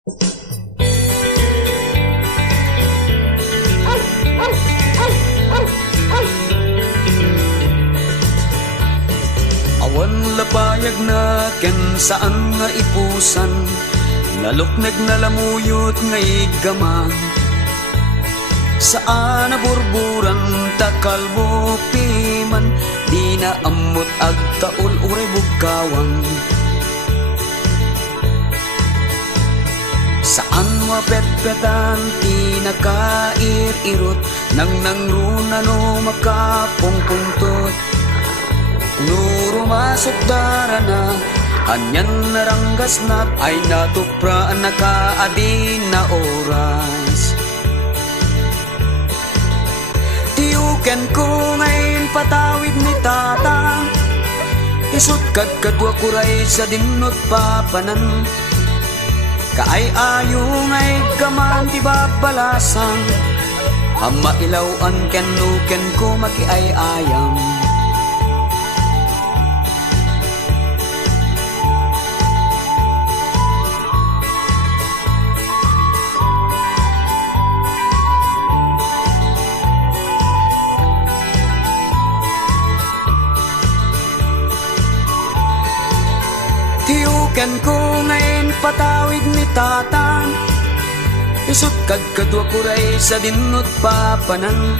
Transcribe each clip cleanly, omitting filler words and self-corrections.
Awan lapayag na ken saan nga ipusan, nalukneg na lamuyot nga igaman. Saan naburburan takalbo piman, di na amot agtaol uray bugkawang. Saan mapetpetan ti nakair-irot, nang nangruna no makapungpungtot. Nuro masok darana, anyan naranggas na ay natupraan nakaadi na oras. Tiyuken ko ngayon patawid ni tatang, isut kadkadwa kuray sa dinot papanan. Kaay ayo ngay gaman ti babalasang, ama ilawan ken nuken ko makiay ayam. Tiyuken ko ngayon patawid ni tatang, isut kadkadwa kuray sa dinot papanan.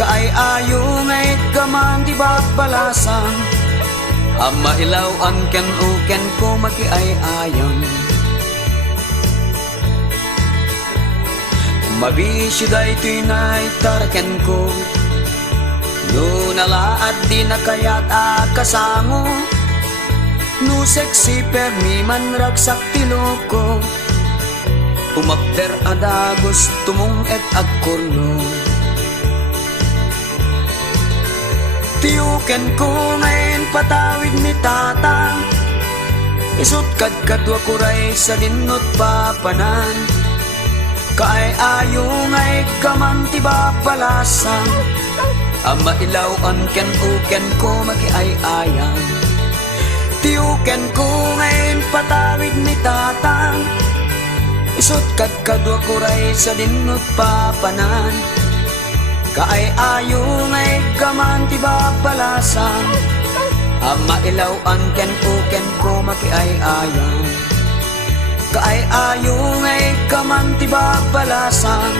Kaay ayo ngay gaman di babalasang, ama ilawan ken uken ko makiay ayam. Mabisyo day tuy nay taraken ko, no nalaad di na kayat akasango. No sexy permi man ragsak tiloko, umapder ada gusto mong et agkurno. Tiyuken ko ngayon patawid ni tatang, isut kadkadwa kuray sa dinot papanan. Kaay ayo ngay gaman ti babalasang, ama ilawan ken uken ko makiay ayam. Tiyuken ko ngayon patawid ni tatang, isut kadkadwa kuray sa dinot papanan. Kaay ayo ngay gaman ti babalasang, ama ilawan ken uken ko makiay ayam. Kaay ayo ngay gaman ti babalasang,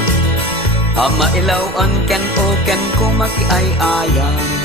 ama ilawan ken uken ko makiay ayam.